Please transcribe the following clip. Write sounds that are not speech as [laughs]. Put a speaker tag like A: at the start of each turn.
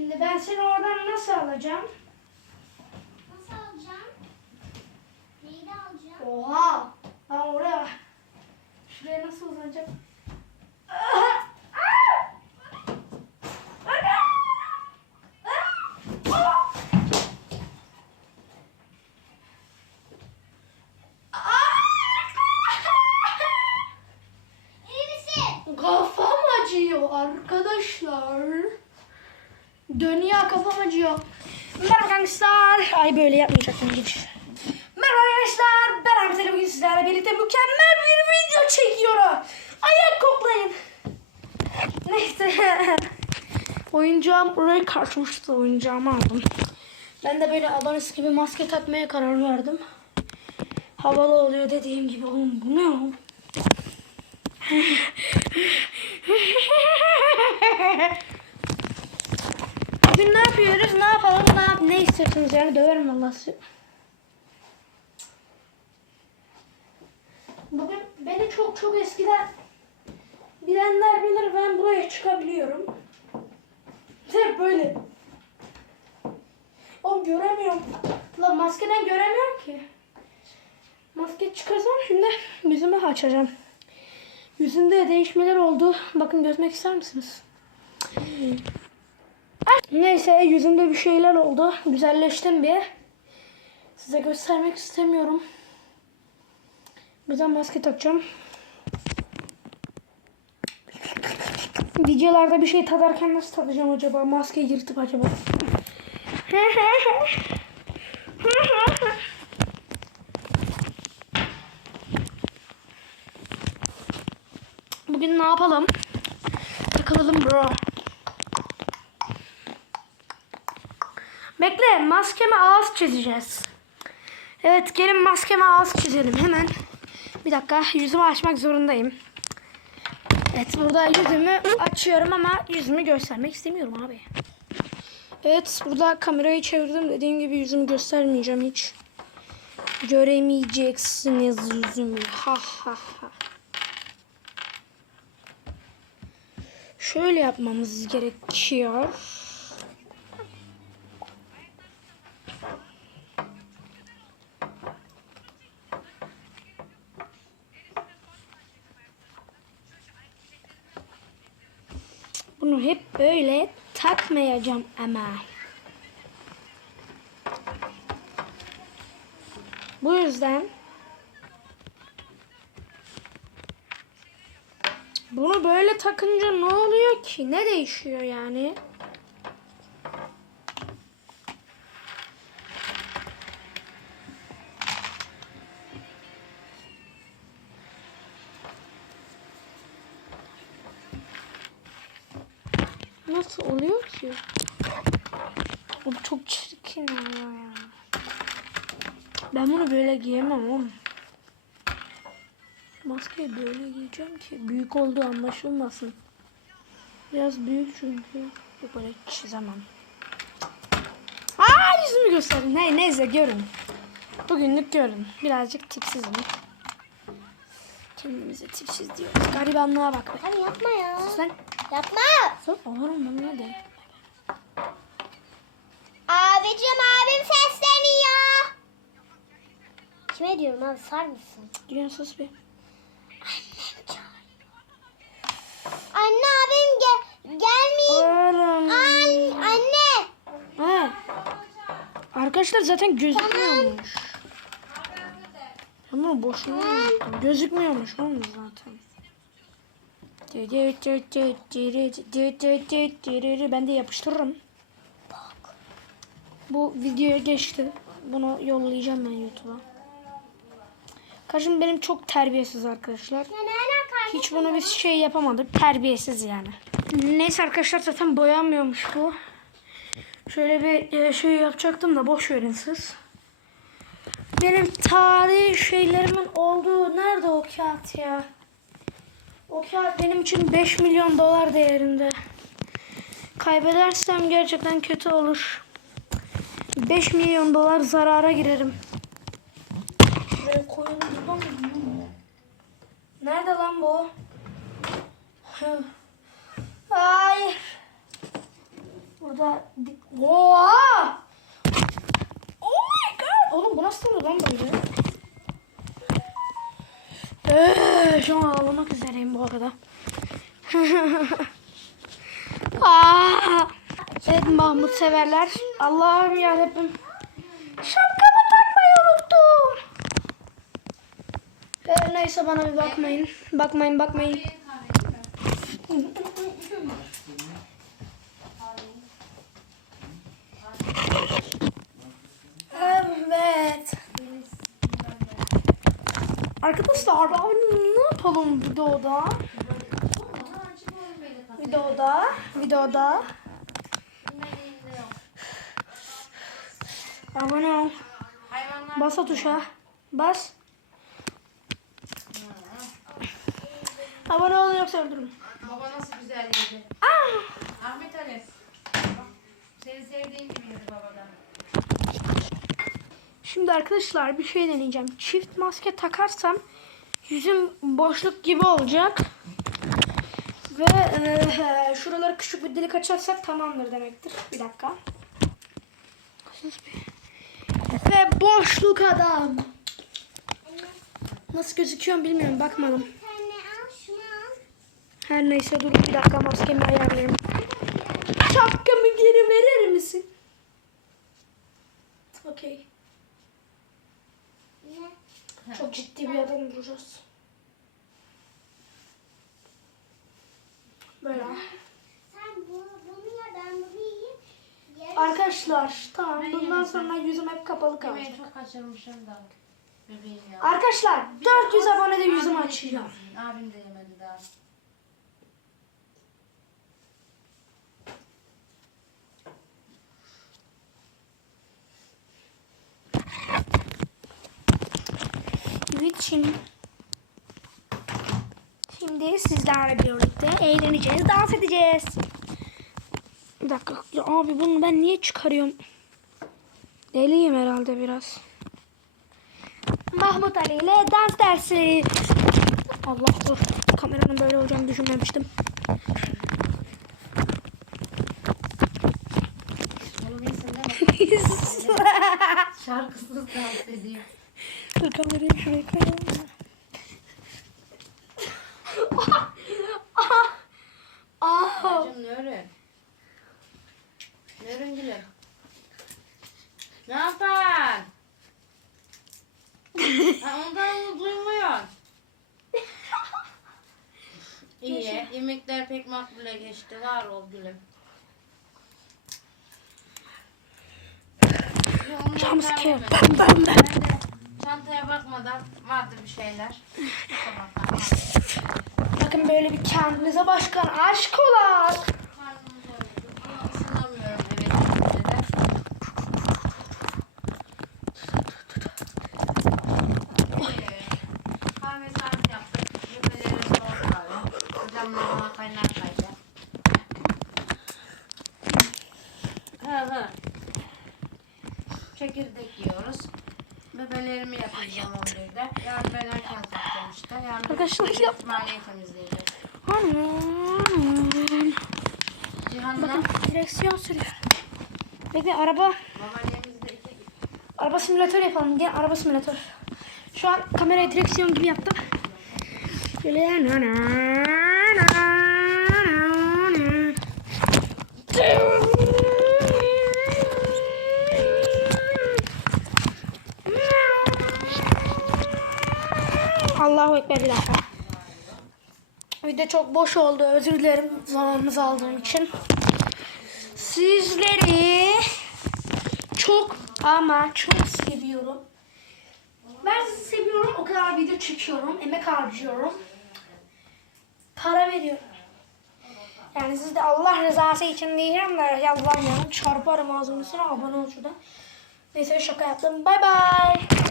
A: Şimdi ben seni oradan nasıl alacağım?
B: Nasıl alacağım? Neyi de alacağım?
A: Oha! Ben oraya şuraya nasıl uzanacağım? Kafam acıyor arkadaşlar. Dönüyor kafam acıyor. Merhaba arkadaşlar. Ay böyle yapmayacaktım hiç. Merhaba arkadaşlar. Ben Ahmet Ali bugün sizlerle birlikte mükemmel bir video çekiyorum. Ayak koklayın. Neyse. [laughs] Oyuncağım oraya kaçmıştı. Oyuncağımı aldım. Ben de böyle abanız gibi maske takmaya karar verdim. Havalı oluyor dediğim gibi. Oğlum bu ne oğlum? [laughs] Bugün ne yapıyoruz? Ne yapalım? Ne, yap ne istiyorsunuz yani? Döverim Allah sizi. Bugün beni çok çok eskiden bilenler bilir ben buraya çıkabiliyorum. Hep böyle. Oğlum göremiyorum. Lan maskeden göremiyorum ki. Maske çıkarsam şimdi yüzümü açacağım. Yüzünde değişmeler oldu. Bakın gözmek ister misiniz? Neyse yüzümde bir şeyler oldu. Güzelleştim bir. Size göstermek istemiyorum. Buradan maske takacağım. Videolarda bir şey tadarken nasıl tadacağım acaba? Maske yırtıp acaba? Bugün ne yapalım? Takılalım bro. Bekle maskeme ağız çizeceğiz. Evet gelin maskeme ağız çizelim hemen. Bir dakika yüzümü açmak zorundayım. Evet burada yüzümü açıyorum ama yüzümü göstermek istemiyorum abi. Evet burada kamerayı çevirdim. Dediğim gibi yüzümü göstermeyeceğim hiç. Göremeyeceksiniz yüzümü. Ha ha ha. Şöyle yapmamız gerekiyor. Bunu hep böyle takmayacağım ama. Bu yüzden bunu böyle takınca ne oluyor ki? Ne değişiyor yani? Nasıl oluyor ki? Bu çok çirkin oluyor ya. Ben bunu böyle giyemem oğlum. Maskeyi böyle giyeceğim ki büyük olduğu anlaşılmasın. Biraz büyük çünkü. Yok böyle çizemem. Aa yüzümü gösterdim. Ne, neyse görün. Bugünlük görün. Birazcık tipsizim. Kendimize tipsiz diyoruz. Garibanlığa bak be.
B: Abi yapma ya.
A: Sen
B: Yapma.
A: Sus oğlum bana hadi.
B: Abicim abim sesleniyor. Kime diyorum abi sar mısın?
A: Dünya sus bir.
B: Anne abim gel gelmeyin.
A: Oğlum.
B: An anne.
A: Ha. Arkadaşlar zaten gözükmüyormuş. Ama boşuna unuttum. Gözükmüyormuş oğlum zaten. Ben de yapıştırırım. Bu videoya geçti. Bunu yollayacağım ben YouTube'a. Karşım benim çok terbiyesiz arkadaşlar. Hiç bunu bir şey yapamadık. Terbiyesiz yani. Neyse arkadaşlar zaten boyanmıyormuş bu. Şöyle bir e, şey yapacaktım da boş verin siz. Benim tarihi şeylerimin olduğu nerede o kağıt ya? O kağıt benim için 5 milyon dolar değerinde. Kaybedersem gerçekten kötü olur. 5 milyon dolar zarara girerim. Şuraya mı? Nerede lan bu? Hayır. Burada Oha! Oğlum bu nasıl oluyor lan böyle? Eee, şu an ağlamak üzereyim bu arada. [laughs] Aa! Evet Mahmut severler. Allah'ım yarabbim. Şapkamı takmayı unuttum. Ee, neyse bana bir bakmayın. Bakmayın bakmayın. [laughs] Evet. Arkadaşlar ne yapalım videoda? Videoda, videoda. Abone ol. Bas o tuşa. Bas. Abone olun yoksa öldürürüm.
C: Baba nasıl güzel yedi.
A: Ah!
C: Ahmet Ali. Seni sevdiğin gibi yedi babadan.
A: Şimdi arkadaşlar bir şey deneyeceğim. Çift maske takarsam yüzüm boşluk gibi olacak. Ve eee, [laughs] şuraları küçük bir delik açarsak tamamdır demektir. Bir dakika. Ve boşluk adam. Nasıl gözüküyor bilmiyorum bakmadım. Her neyse dur bir dakika maskemi ayarlayayım. Şapkamı Çok ciddi bir adam duracağız. Böyle.
B: Sen bunu, bunu ya ben bunu yiyeyim. Yarın
A: Arkadaşlar tamam bundan sonra yüzüm hep kapalı kalacak.
C: Yemeği çok kaçırmışım da. Bebeğim ya.
A: Arkadaşlar 400 abonede yüzümü açacağım.
C: Abim de yemedi daha.
A: Evet şimdi. Şimdi sizlerle birlikte eğleneceğiz, dans edeceğiz. Bir dakika. Ya abi bunu ben niye çıkarıyorum? Deliyim herhalde biraz. Mahmut Ali ile dans dersi. Allah dur. Kameranın böyle olacağını düşünmemiştim. [laughs]
C: Şarkısız dans edeyim.
A: Dur kamerayı şuraya koyalım. Ah!
C: Bacım ne örün? Ne örün gülüm? Ne yapan? ha, ondan mı duymuyorsun? İyi. Yemekler pek makbule geçti. Var ol gülüm.
A: Jumpscare.
C: ben-
A: Bam bam bam.
C: Çantaya bakmadan vardı bir şeyler. [laughs]
A: Bakın böyle bir kendinize başkan aşk olan.
C: Birde. Yarın ben erken kalkacağım işte. Yarın
A: Arkadaşlar
C: bir
A: yap-
C: İsmail'i temizleyeceğiz.
A: Bakın direksiyon sürüyor. Bekle araba
C: babaannemizde iki
A: araba simülatör yapalım. Gel araba simülatör. Şu an kamerayı direksiyon gibi yaptım. Şöyle na Allahu bir dakika. Video çok boş oldu. Özür dilerim zamanınızı aldığım için. Sizleri çok ama çok seviyorum. Ben sizi seviyorum. O kadar video çekiyorum. Emek harcıyorum. Para veriyorum. Yani siz de Allah rızası için diyeceğim de yalvarmıyorum. Çarparım ağzımın üstüne abone ol şurada. Neyse şaka yaptım. Bay bay.